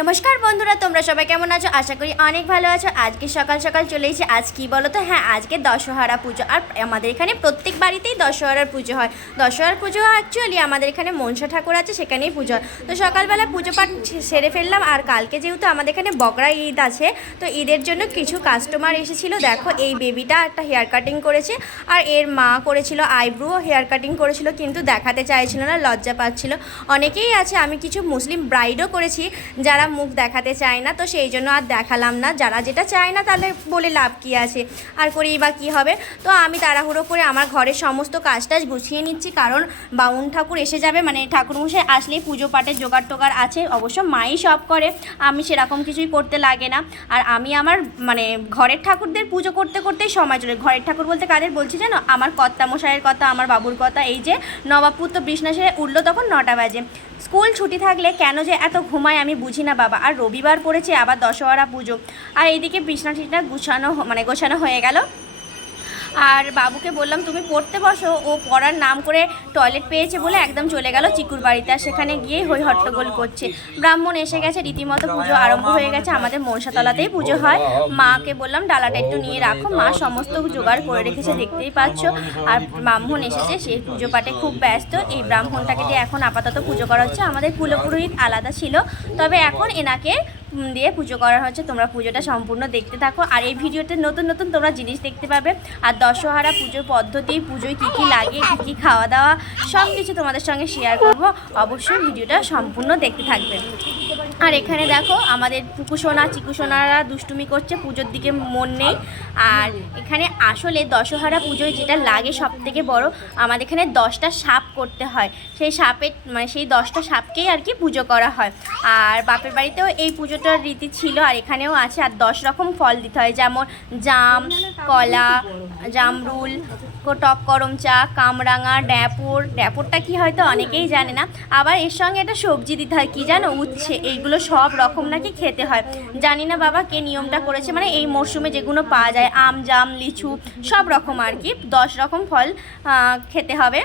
নমস্কার বন্ধুরা, তোমরা সবাই কেমন আছো? আশা করি অনেক ভালো আছো। আজকে সকাল সকাল চলে এসেছি। আজ কি বলো তো হ্যাঁ আজকে দশহরা পুজো। আর আমাদের এখানে প্রত্যেক বাড়িতেই দশহরার পুজো হয়। দশহরার পুজো অ্যাকচুয়ালি আমাদের এখানে মনসা ঠাকুর আছে, সেখানেই পুজো হয়। তো সকালবেলা পুজো পাঠ সেরে ফেললাম। আর কালকে যেহেতু আমাদের এখানে বকরা ঈদ আছে, তো ঈদের জন্য কিছু কাস্টমার এসেছিল। দেখো, এই বেবিটা একটা হেয়ার কাটিং করেছে। আর এর মা করেছিল আইব্রু হেয়ার কাটিং করেছিল, কিন্তু দেখাতে চাইছিল না, লজ্জা পাচ্ছিল। অনেকেই আছে, আমি কিছু মুসলিম ব্রাইডও করেছি, যারা মুখ দেখাতে চায় না, তো সেই জন্য আর দেখালাম না। যারা যেটা চায় না তাহলে বলে লাভ কি আছে? আর করেই বা কী হবে? তো আমি তাড়াহুড়ো করে আমার ঘরের সমস্ত কাজ টাজ গুছিয়ে নিচ্ছি, কারণ বাউন ঠাকুর এসে যাবে। মানে ঠাকুরমশাই আসলেই পুজো পাঠের জোগাড় টোগাড় আছে, অবশ্য মাই সব করে। আমি সেরকম কিছুই করতে লাগে না। আর আমি আমার মানে ঘরের ঠাকুরদের পুজো করতে করতেই সময় চলে। ঘরের ঠাকুর বলতে কাদের বলছি জানো? আমার কর্তা মশাইয়ের কথা, আমার বাবুর কথা। এই যে নবাবপুর তো বৃষ্ণাসে উঠল তখন নটা বাজে। স্কুল ছুটি থাকলে কেন যে এত ঘুমায় আমি বুঝি না। বাবা, আর রবিবার পড়েছে, আবার দশহরা পুজো। আর এইদিকে বিছনা টিছনা গুছানো মানে গোছানো হয়ে গেল। আর বাবুকে বললাম, তুমি পড়তে বসো। ও পড়ার নাম করে টয়লেট পেয়েছে বলে একদম চলে গেল চিকুর বাড়িতে আর সেখানে গিয়ে হই হট্টগোল করছে। ব্রাহ্মণ এসে গেছে, রীতিমতো পুজো আরম্ভ হয়ে গেছে। আমাদের মনসাতলাতেই পুজো হয়। মাকে বললাম, ডালাটা একটু নিয়ে রাখো। মা সমস্ত জোগাড় করে রেখেছে, দেখতেই পাচ্ছ। আর ব্রাহ্মণ এসেছে, সে পুজো পাঠে খুব ব্যস্ত। এই ব্রাহ্মণটাকে দিয়ে এখন আপাতত পুজো করা হচ্ছে, আমাদের কুলপুরোহিত আলাদা ছিল। তবে এখন এনাকে দিয়ে পুজো করা হচ্ছে তোমরা পুজোটা সম্পূর্ণ দেখতে থাকো। আর এই ভিডিওতে নতুন নতুন তোমরা জিনিস দেখতে পাবে। আর দশহারা পুজোর পদ্ধতি, পুজোয় কী কী লাগে, কী কী খাওয়া দাওয়া সব কিছু তোমাদের সঙ্গে শেয়ার করব। অবশ্যই ভিডিওটা সম্পূর্ণ দেখতে থাকবে। আর এখানে দেখো আমাদের পুকুসোনা চিকুসোনারা দুষ্টুমি করছে, পুজোর দিকে মন নেই। আর এখানে আসলে দশহরা পুজোয় যেটা লাগে সব থেকে বড়, আমাদের এখানে দশটা সাপ করতে হয়। সেই সাপের মানে সেই দশটা সাপকেই আর কি পুজো করা হয়। আর বাপের বাড়িতেও এই পুজোটার রীতি ছিল, আর এখানেও আছে। আর দশ রকম ফল দিতে হয়, যেমন জাম, কলা, জামরুল টক করম চা, কামরাঙা, ড্যাপুর। ড্যাপুরটা কি হয়তো অনেকেই জানে না। আবার এর সঙ্গে একটা সবজি দিতে হয়, কী জানো? উচ্ছে। এইগুলো সব রকম নাকি খেতে হয়। জানি না বাবা কে নিয়মটা করেছে। মানে এই মরশুমে যেগুলো পাওয়া যায়, আম, জাম, লিচু, সব রকম আর কি। দশ রকম ফল খেতে হবে।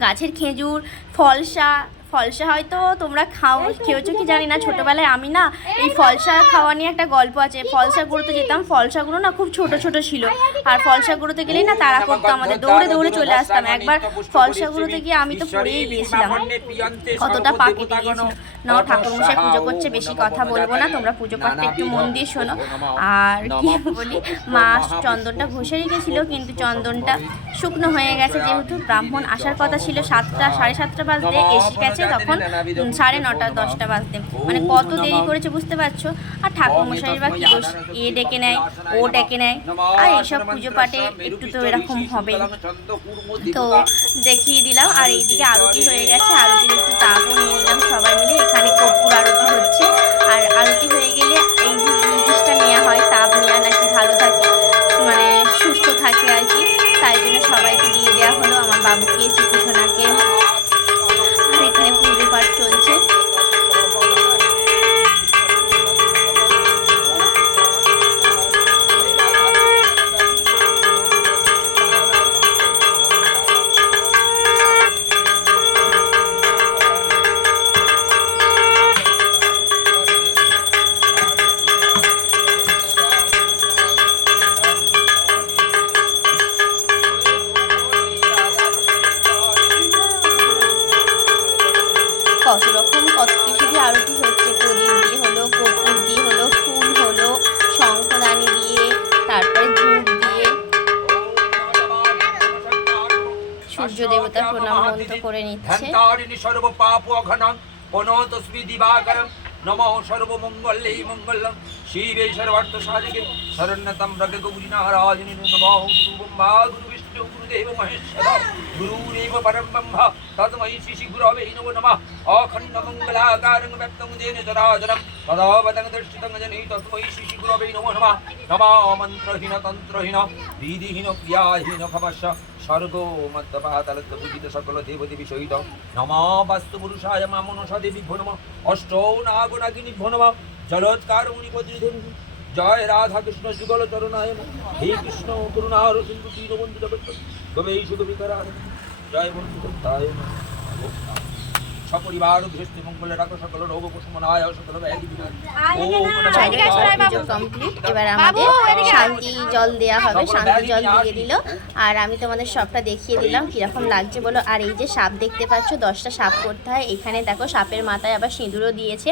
গাছের খেজুর, ফলসা ফলসা হয়তো তোমরা খাও। খেয়েছো কি জানি না ছোটোবেলায় আমি না এই ফলসা খাওয়া নিয়ে একটা গল্প আছে। ফলসাগুলোতে যেতাম ফলসাগুলো না খুব ছোট ছোট ছিল। আর ফলসাগুলোতে গেলেই না তারা করতো আমাদের দৌড়ে দৌড়ে চলে আসতাম। একবার ফলসাগুলোতে গিয়ে আমি তো পড়েই গিয়েছিলাম। কতটা পাখি গিয়েছিল। না ঠাকুরমশাই পুজো করছে বেশি কথা বলব না তোমরা পুজো পাঠটা একটু মন দিয়ে শোনো। আর কি বলি মা চন্দনটা ঘষে রেখেছিল কিন্তু চন্দনটা শুকনো হয়ে গেছে যেহেতু ব্রাহ্মণ আসার কথা ছিল সাতটা সাড়ে সাতটা বাজতে এসে গেছে। তখন সাড়ে নটা দশটা বাজতে। মানে কত দেরি করেছে বুঝতে পারছ? আর ঠাকুরমশাইয়ের বা কি দোষ এ ডেকে নেয় ও ডেকে নেয়। আর এইসব পুজো পাঠে একটু তো এরকম হবেই। তো দেখিয়ে দিলাম আর এইদিকে আরতি হয়ে গেছে আরতির একটু তাপও নিয়ে নিলাম সবাই মিলে। এখানে কর্পূর আরতি হচ্ছে। আর আরতি হয়ে গেলে এই যে জিনিসটা নেওয়া হয় তাপ নেওয়া নাকি ভালো থাকে মানে সুস্থ থাকে আর কি তাই জন্য সবাইকে দিয়ে দেওয়া হলো। আমার বাবুকে কত রকম, কত কিছু দিয়ে আরতি হচ্ছে। প্রদীপ দিয়ে হলো কর্পূর দিয়ে হলো, ফুল হলো শঙ্খদানি দিয়ে, তারপরে ধূপ দিয়ে। সূর্য দেবতার প্রণাম মন্ত্র করে নিচ্ছে। সর্ব পাপ অঘনং পনতস্মি দিবাকরম, নমঃ সর্বমঙ্গলে মঙ্গলম শিবে সর্বার্থ সাধিকে, শরণ্যতম রগ গৌরী নারায়ণী নমঃ গুরু গুরুদেব মহেশ্বর গুরুরেব পরম ব্রহ্ম তস্मै শ্রী গুরবে নমো নমঃ অখণ্ড মঙ্গলাকারং ব্যক্তং যেন চরাচরম তদা বদং দর্শিতং জনি তস্मै শ্রী গুরবে নমো নমঃ নমা মন্ত্রহীন তন্ত্রহীন বিধিহীন ক্রিয়াহীন খমস্য স্বর্গ মধ্যপাতাল পূজিত সকল দেবদেবী সহিত নমা বাস্তু পুরুষায় মা মনসা দেবী ভো নম অষ্ট নাগনাগিনী ভো নম জলৎকার মুনি জয় রাধা কৃষ্ণ যুগল চরণায়। হে কৃষ্ণ করুণার সিন্ধু দীনবন্ধু জগৎ এই গবিকরার জয় বন্ধু তায় সপরিবার গৃহস্থ মঙ্গল রাখো সকল রোগ সকল। বাবু। পুজো কমপ্লিট এবার আমাদের শান্তি জল দেওয়া হবে শান্তি জল দিয়ে দিল আর আমি তোমাদের সবটা দেখিয়ে দিলাম কীরকম লাগছে বলো। আর এই যে সাপ দেখতে পাচ্ছ দশটা সাপ করতে হয়। এখানে দেখো সাপের মাথায় আবার সিঁদুরও দিয়েছে।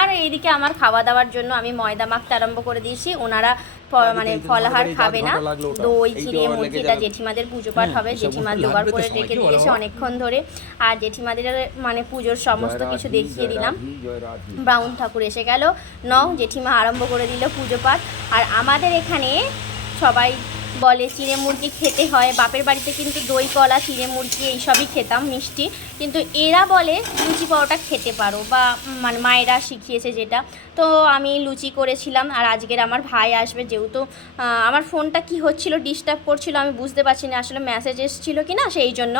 আর এইদিকে আমার খাওয়া দাওয়ার জন্য আমি ময়দা মাখতে আরম্ভ করে দিয়েছি। ওনারা মানে ফলাহার খাবে না। দই চিড়ে এটা জেঠিমাদের পুজো পাঠ হবে। জেঠিমা জোগাড় করে রেখে দিয়েছে অনেকক্ষণ ধরে। আর জেঠিমাদের মানে পুজোর সমস্ত কিছু দেখিয়ে দিলাম। ব্রাউন ঠাকুর এসে গেল। ন জেঠিমা আরম্ভ করে দিল পুজো পাঠ। আর আমাদের এখানে সবাই বলে, চিড়ে মুরগি খেতে হয়। বাপের বাড়িতে কিন্তু দই, কলা, চিড়ে মুরগি এইসবই খেতাম, মিষ্টি। কিন্তু এরা বলে, লুচি পরোটা খেতে পারো বা মানে মায়েরা শিখিয়েছে যেটা। তো আমি লুচি করেছিলাম আর আজকের আমার ভাই আসবে যেহেতু আমার ফোনটা কি হচ্ছিল ডিস্টার্ব করছিল, আমি বুঝতে পারছি না। আসলে মেসেজ এসেছিল কি না সেই জন্য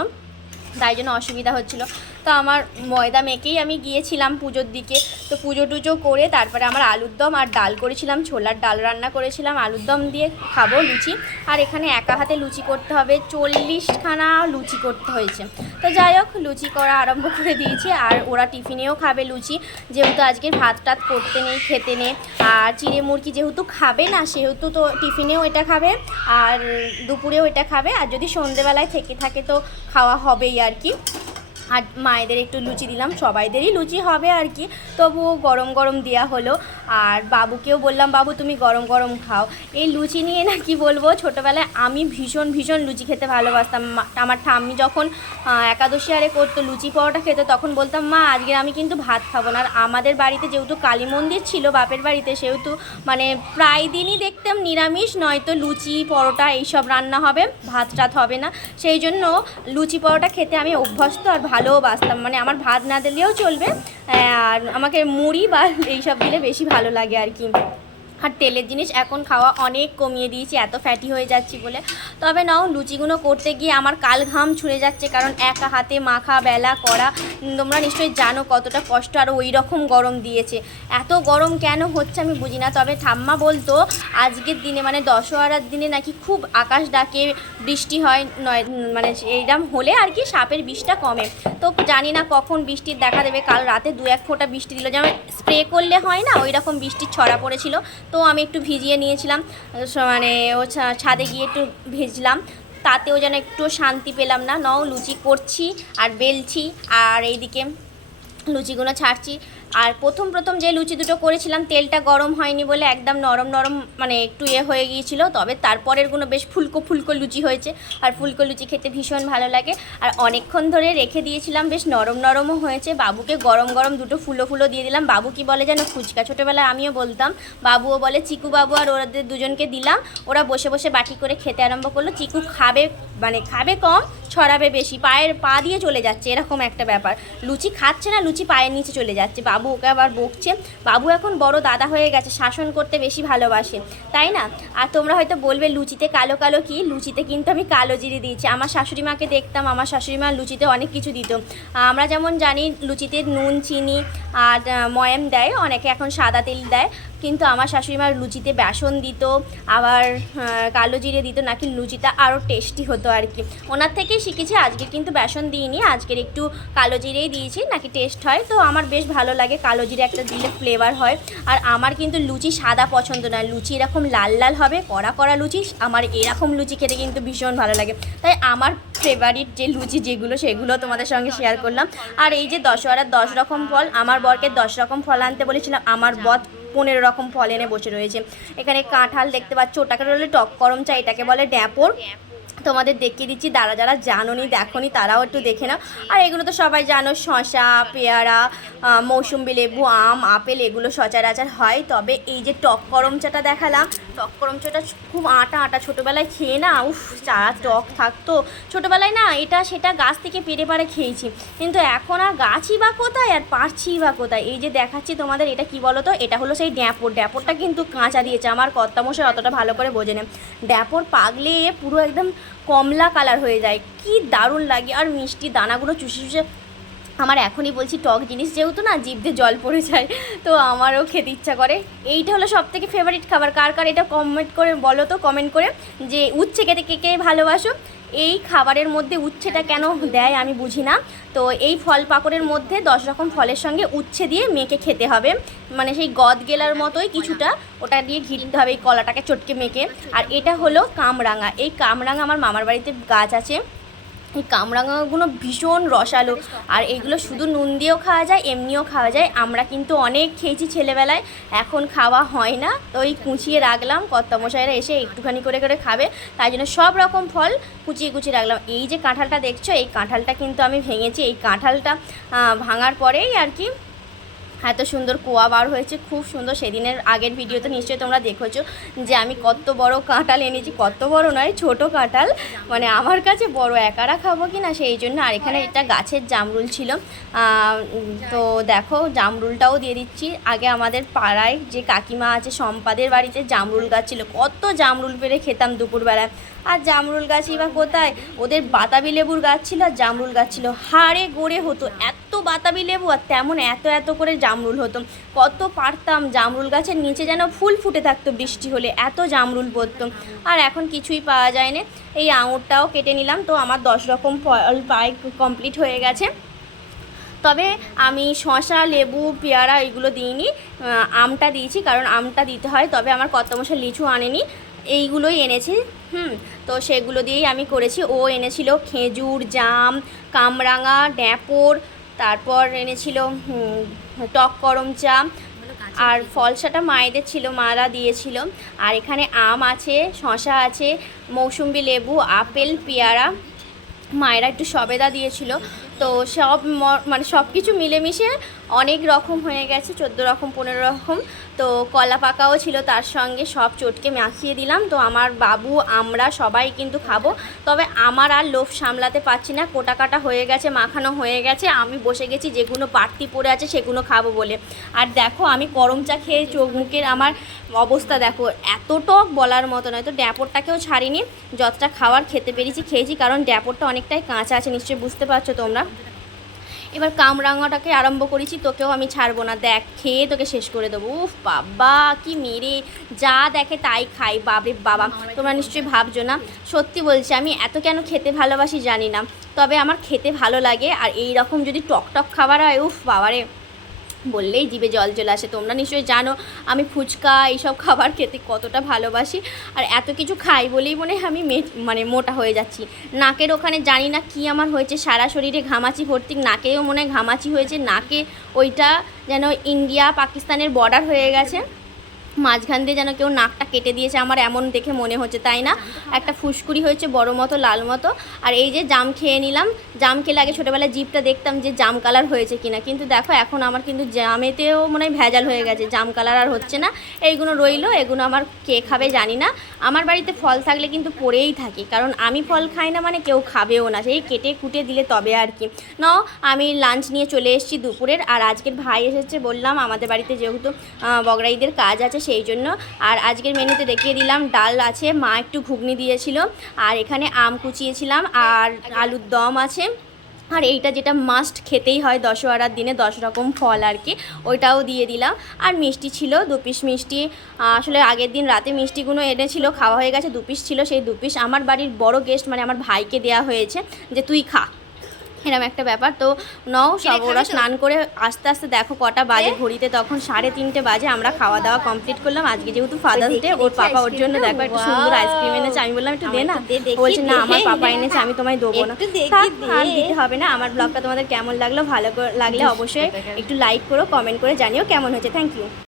তাই জন্য অসুবিধা হচ্ছিল। তো আমার ময়দা মেখেই আমি গিয়েছিলাম পুজোর দিকে। তো পুজো টুজো করে তারপরে আমার আলুর দম আর ডাল করেছিলাম, ছোলার ডাল রান্না করেছিলাম। আলুর দম দিয়ে খাব লুচি। আর এখানে একা হাতে লুচি করতে হবে, চল্লিশখানা লুচি করতে হয়েছে। তো যাই হোক, লুচি করা আরম্ভ করে দিয়েছি। আর ওরা টিফিনেও খাবে লুচি। যেহেতু আজকে ভাত টাত করতে নেই, খেতে নেই। আর চিড়ে মুরগি যেহেতু খাবে না, সেহেতু তো টিফিনেও এটা খাবে। আর দুপুরেও এটা খাবে। আর যদি সন্ধেবেলায় থেকে থাকে তো খাওয়া হবেই আর কি। আর মায়েদের একটু লুচি দিলাম, সবাইদেরই লুচি হবে আর কি। তবুও গরম গরম দেওয়া হলো। আর বাবুকেও বললাম, বাবু, তুমি গরম গরম খাও। এই লুচি নিয়ে না কি বলব, ছোটোবেলায় আমি ভীষণ ভীষণ লুচি খেতে ভালোবাসতাম। আমার ঠাম্মি যখন একাদশী আরে করতো, লুচি পরোটা খেত, তখন বলতাম, মা, আজকে আমি কিন্তু ভাত খাব না। আর আমাদের বাড়িতে যেহেতু কালী মন্দির ছিল, বাপের বাড়িতে সেহেতু মানে প্রায় দিনই দেখতাম নিরামিষ, নয়তো লুচি, পরোটা, এইসব রান্না হবে ভাত টাত হবে না। সেই জন্য লুচি পরোটা খেতে আমি অভ্যস্ত আর ভালোও বাসতাম মানে আমার ভাত না দিলেও চলবে আর আমাকে মুড়ি বা এইসব দিলে বেশি ভালো লাগে আর কি। আর তেলের জিনিস এখন খাওয়া অনেক কমিয়ে দিয়েছি, এত ফ্যাটি হয়ে যাচ্ছি বলে। তবে নাও, লুচিগুলো করতে গিয়ে আমার কাল ঘাম ছুঁড়ে যাচ্ছে, কারণ একা হাতে মাখা, বেলা করা তোমরা নিশ্চয়ই জানো কতটা কষ্ট আর ওই রকম গরম দিয়েছে। এত গরম কেন হচ্ছে আমি বুঝি না, তবে ঠাম্মা বলতো, আজকের দিনে মানে দশহরার দিনে নাকি খুব আকাশ ডাকে, বৃষ্টি হয়, নয় মানে এইরকম হলে আর কি সাপের বিষটা কমে। তো জানি না কখন বৃষ্টির দেখা দেবে, কাল রাতে দু এক ফোঁটা বৃষ্টি দিল, যেমন স্প্রে করলে হয় না, ওই রকম বৃষ্টির ছড়া পড়েছিল। তো আমি একটু ভিজিয়ে নিয়েছিলাম মানে ও ছাদে গিয়ে একটু ভিজলাম। তাতেও যেন একটু শান্তি পেলাম না। নও লুচি করছি আর বেলছি আর এইদিকে লুচিগুলো ছাড়ছি। আর প্রথম প্রথম যে লুচি দুটো করেছিলাম, তেলটা গরম হয়নি বলে একদম নরম নরম মানে একটু এ হয়ে গিয়েছিল। তবে তারপরেরগুলো বেশ ফুলকো ফুলকো লুচি হয়েছে আর ফুলকো লুচি খেতে ভীষণ ভালো লাগে। আর অনেকক্ষণ ধরে রেখে দিয়েছিলাম, বেশ নরম নরমও হয়েছে। বাবুকে গরম গরম দুটো ফুলো ফুলো দিয়ে দিলাম। বাবু কি বলে যেন ফুচকা। ছোটোবেলায় আমিও বলতাম, বাবুও বলে, চিকু বাবু আর ওদের দুজনকে দিলাম। ওরা বসে বসে বাটি করে খেতে আরম্ভ করল। চিকু খাবে মানে খাবে কম ছড়াবে বেশি, পায়ের পা দিয়ে চলে যাচ্ছে, এরকম একটা ব্যাপার। লুচি খাচ্ছে না, লুচি পায়ের নিচে চলে যাচ্ছে। বাবু ওকে আবার বকছে। বাবু এখন বড় দাদা হয়ে গেছে, শাসন করতে বেশি ভালোবাসে, তাই না? আর তোমরা হয়তো বলবে, লুচিতে কালো কালো কি? লুচিতে কিন্তু আমি কালো জিরে দিয়েছি। আমার শাশুড়ি মাকে দেখতাম, আমার শাশুড়ি মা লুচিতে অনেক কিছু দিত। আমরা যেমন জানি, লুচিতে নুন, চিনি আর ময়াম দেয় অনেকে, এখন সাদা তেল দেয়। কিন্তু আমার শাশুড়ি মা লুচিতে বেসন দিত, আবার কালো জিরে দিত, নাকি লুচিটা আরও টেস্টি হতো আর কি। ওনার থেকেই শিখেছি, আজকে কিন্তু বেসন দিইনি, আজকের একটু কালো জিরেই দিয়েছি, নাকি টেস্ট হয়। তো আমার বেশ ভালো লাগে কালো জিরে একটা দিলে ফ্লেভার হয়। আর আমার কিন্তু লুচি সাদা পছন্দ না লুচি এরকম লাল লাল হবে, কড়া কড়া লুচি, আমার এরকম লুচি খেতে কিন্তু ভীষণ ভালো লাগে। তাই আমার ফেভারিট যে লুচি যেগুলো, সেগুলো তোমাদের সঙ্গে শেয়ার করলাম। আর এই যে দশহরার দশ রকম ফল, আমার বরকে দশ রকম ফল আনতে বলেছিলাম, আমার বর পনেরো রকম ফল এনে বসে রয়েছে। এখানে কাঁঠাল দেখতে পাচ্ছ, ওটাকে বলে টক করম চা, এটাকে বলে ড্যাপোর। তোমাদের দেখিয়ে দিচ্ছি, যারা যারা জানোনি, দেখোনি, তারাও একটু দেখে নাও। আর এগুলো তো সবাই জানো শশা পেয়ারা মৌসুম্বি লেবু, আম, আপেল, এগুলো সচরাচর হয়। তবে এই যে টক করমচাটা দেখালাম টক করম চাটা খুব আটা আটা। ছোটোবেলায় খেয়ে না, উফ, চা, টক থাকতো। ছোটোবেলায় না এটা সেটা গাছ থেকে পেরে পারে খেয়েছি। কিন্তু এখন আর গাছই বা কোথায় আর পারছি বা কোথায়? এই যে দেখাচ্ছি তোমাদের, এটা কি বলো তো এটা হলো সেই ড্যাপর। ড্যাপরটা কিন্তু কাঁচা দিয়েছে। আমার কর্তামশাই অতটা ভালো করে বোঝে না। ড্যাপর পাগলে পুরো একদম কমলা কালার হয়ে যায়। কি দারুণ লাগে। আর মিষ্টি দানাগুলো চুষে চুষে আমার এখনই বলছি টক জিনিস যেহেতু না, জিভ জল পড়ে যায়, তো আমারও খেতে ইচ্ছা করে। এইটা হলো সব থেকে ফেভারিট খাবার। কার কার এটা কমেন্ট করে বলো তো কমেন্ট করে যে উচ্ছে খেতে কে কে ভালোবাসো? এই খাবারের মধ্যে উচ্ছেটা কেন দেয় আমি বুঝি না। তো এই ফল পাকড়ের মধ্যে দশ রকম ফলের সঙ্গে উচ্ছে দিয়ে মেখে খেতে হবে। মানে সেই গদ গেলার মতোই কিছুটা ওটা দিয়ে ঘিরতে হবে, এই কলাটাকে চটকে মেখে। আর এটা হলো কামরাঙা। এই কামরাঙা আমার মামার বাড়িতে গাছ আছে। এই কামরাঙাগুলো ভীষণ রসালো। আর এগুলো শুধু নুন দিয়েও খাওয়া যায়, এমনিও খাওয়া যায়। আমরা কিন্তু অনেক খেয়েছি ছেলেবেলায়, এখন খাওয়া হয় না। তো ওই কুচিয়ে রাখলাম, কর্তামশাইরা এসে একটুখানি করে করে খাবে। তাই জন্য সব রকম ফল কুচিয়ে কুচিয়ে রাখলাম। এই যে কাঁঠালটা দেখছ, এই কাঁঠালটা কিন্তু আমি ভেঙেছি। এই কাঁঠালটা ভাঙার পরেই আর কি এত সুন্দর কুয়া বার হয়েছে, খুব সুন্দর। সেদিনের আগের ভিডিওতে নিশ্চয়ই তোমরা দেখেছ যে আমি কত বড় কাঁঠাল এনেছি। কত বড় নয়, ছোট কাঁটাল মানে আমার কাছে বড়, একারা খাব কি না সেই জন্য। আর এখানে এটা গাছের জামরুল ছিল। তো দেখো, জামরুলটাও দিয়ে দিচ্ছি। আগে আমাদের পাড়ায় যে কাকিমা আছে, সম্পাদের বাড়িতে জামরুল গাছ ছিল। কত জামরুল পেরে খেতাম দুপুরবেলায়। আর জামরুল গাছই বা কোথায়? ওদের বাতাবি লেবুর গাছ ছিল আর জামরুল গাছ ছিল। হাড়ে গড়ে হতো। এত বাতাবি লেবু আর তেমন এত এত করে জামরুল হতো। কত পারতাম জামরুল গাছের নিচে যেন ফুল ফুটে থাকতো বৃষ্টি হলে, এত জামরুল পড়তো। আর এখন কিছুই পাওয়া যায় না এই আঙুরটাও কেটে নিলাম। তো আমার দশ রকম ফল পাই কমপ্লিট হয়ে গেছে। তবে আমি শশা লেবু, পেয়ারা এগুলো দিইনি। আমটা দিয়েছি কারণ আমটা দিতে হয়। তবে আমার কত মশা লিচু আনেনি। এইগুলোই এনেছি। হুম, তো সেগুলো দিয়েই আমি করেছি। ও এনেছিল খেজুর, জাম, কামরাঙা, ড্যাপর তারপর এনেছিল টক করম চা আর ফলসাটা মায়েদের ছিল, মারা দিয়েছিল। আর এখানে আম আছে শশা আছে, মৌসুম্বি লেবু, আপেল, পেয়ারা। মায়েরা একটু সবেদা দিয়েছিল। তো সব মানে সব কিছু মিলেমিশে অনেক রকম হয়ে গেছে, চোদ্দ রকম, পনেরো রকম। তো কলা পাকাও ছিল তার সঙ্গে, সব চটকে মাখিয়ে দিলাম। তো আমার বাবু, আমরা সবাই কিন্তু খাব। তবে আমার আর লোভ সামলাতে পারছি না কোটা কাটা হয়ে গেছে, মাখানো হয়ে গেছে। আমি বসে গেছি, যেগুলো বাড়তি পড়ে আছে সেগুলো খাব বলে। আর দেখো, আমি গরম চা খেয়ে চোখ মুখের আমার অবস্থা দেখো, এত টক বলার মতো নয়। তো ড্যাপরটাকেও ছাড়িনি, যতটা খাওয়ার খেতে পেরেছি, খেয়েছি, কারণ ড্যাপরটা অনেকটাই কাঁচা আছে, নিশ্চয়ই বুঝতে পারছ তোমরা। এবার কামরাঙাটাকে আরম্ভ করেছি, তোকেও আমি ছাড়বো না। দেখ, খেয়ে তোকে শেষ করে দেবো। উফ, বাবা, কি মেরে। যা দেখে তাই খাই। বাবরে বাবা, তোমরা নিশ্চয়ই ভাবছ না? সত্যি বলছি, আমি এত কেন খেতে ভালোবাসি জানি না। তবে আমার খেতে ভালো লাগে, আর এই রকম যদি টক টক খাবার হয়, উফ, বাবারে। বললেই জিভে জল চলে আসে। তোমরা নিশ্চয়ই জানো, আমি ফুচকা, এইসব খাবার খেতে কতটা ভালোবাসি। আর এত কিছু খাই বলেই মনে হয় আমি মানে মোটা হয়ে যাচ্ছি। নাকের ওখানে জানি না কি আমার হয়েছে, সারা শরীরে ঘামাচি ভর্তি, নাকেও মনে হয় ঘামাচি হয়েছে, নাকে ওইটা যেন ইন্ডিয়া, পাকিস্তানের বর্ডার হয়ে গেছে। মাঝখান দিয়ে যেন কেউ নাকটা কেটে দিয়েছে আমার, এমন দেখে মনে হচ্ছে, তাই না? একটা ফুসকুড়ি হয়েছে বড় মতো, লাল মতো। আর এই যে জাম খেয়ে নিলাম, জাম খেলে আগে ছোটোবেলায় জিপটা দেখতাম যে জাম কালার হয়েছে কিনা। কিন্তু দেখো, এখন আমার কিন্তু জামেতেও মনে হয় ভেজাল হয়ে গেছে, জাম কালার আর হচ্ছে না। এইগুলো রইল, এগুলো আমার কে খাবে জানি না। আমার বাড়িতে ফল থাকলে কিন্তু পড়েই থাকি, কারণ আমি ফল খাই না মানে কেউ খাবেও না। সেই কেটে কুটে দিলে তবে আর কি। ন আমি লাঞ্চ নিয়ে চলে এসেছি দুপুরের, আর আজকের ভাই এসেছে বললাম আমাদের বাড়িতে যেহেতু বগরাইদের কাজ আছে সেই জন্য। আর আজকের মেনুতে দেখিয়ে দিলাম ডাল আছে, মা একটু ঘুগনি দিয়েছিল। আর এখানে আম কুচিয়েছিলাম আর আলুর দম আছে। আর এইটা যেটা মাস্ট খেতেই হয় দশহরার দিনে, দশ রকম ফল আর কি, ওইটাও দিয়ে দিলাম। আর মিষ্টি ছিল, দু পিস মিষ্টি। আসলে আগের দিন রাতে মিষ্টিগুলো এনেছিল, খাওয়া হয়ে গেছে, দু পিস ছিল, সেই দু পিস আমার বাড়ির বড় গেস্ট মানে আমার ভাইকে দেওয়া হয়েছে যে তুই খা। এরকম একটা ব্যাপার। তো নও সব ওরা স্নান করে আস্তে আস্তে দেখো কটা বাজে ঘড়িতে তখন সাড়ে তিনটে বাজে আমরা খাওয়া দাওয়া কমপ্লিট করলাম। আজকে যেহেতু ফাদার্স ডে ওর পাপা ওর জন্য দেখো একটা সুন্দর আইসক্রিম এনেছে। আমি বললাম একটু দে না। বলছে না আমার পাপা এনেছে আমি তোমায় দেবো না। আর দিতে হবে না। আমার ব্লগটা তোমাদের কেমন লাগল ভালো লাগলে অবশ্যই একটু লাইক করো কমেন্ট করে জানিও কেমন হয়েছে। Thank you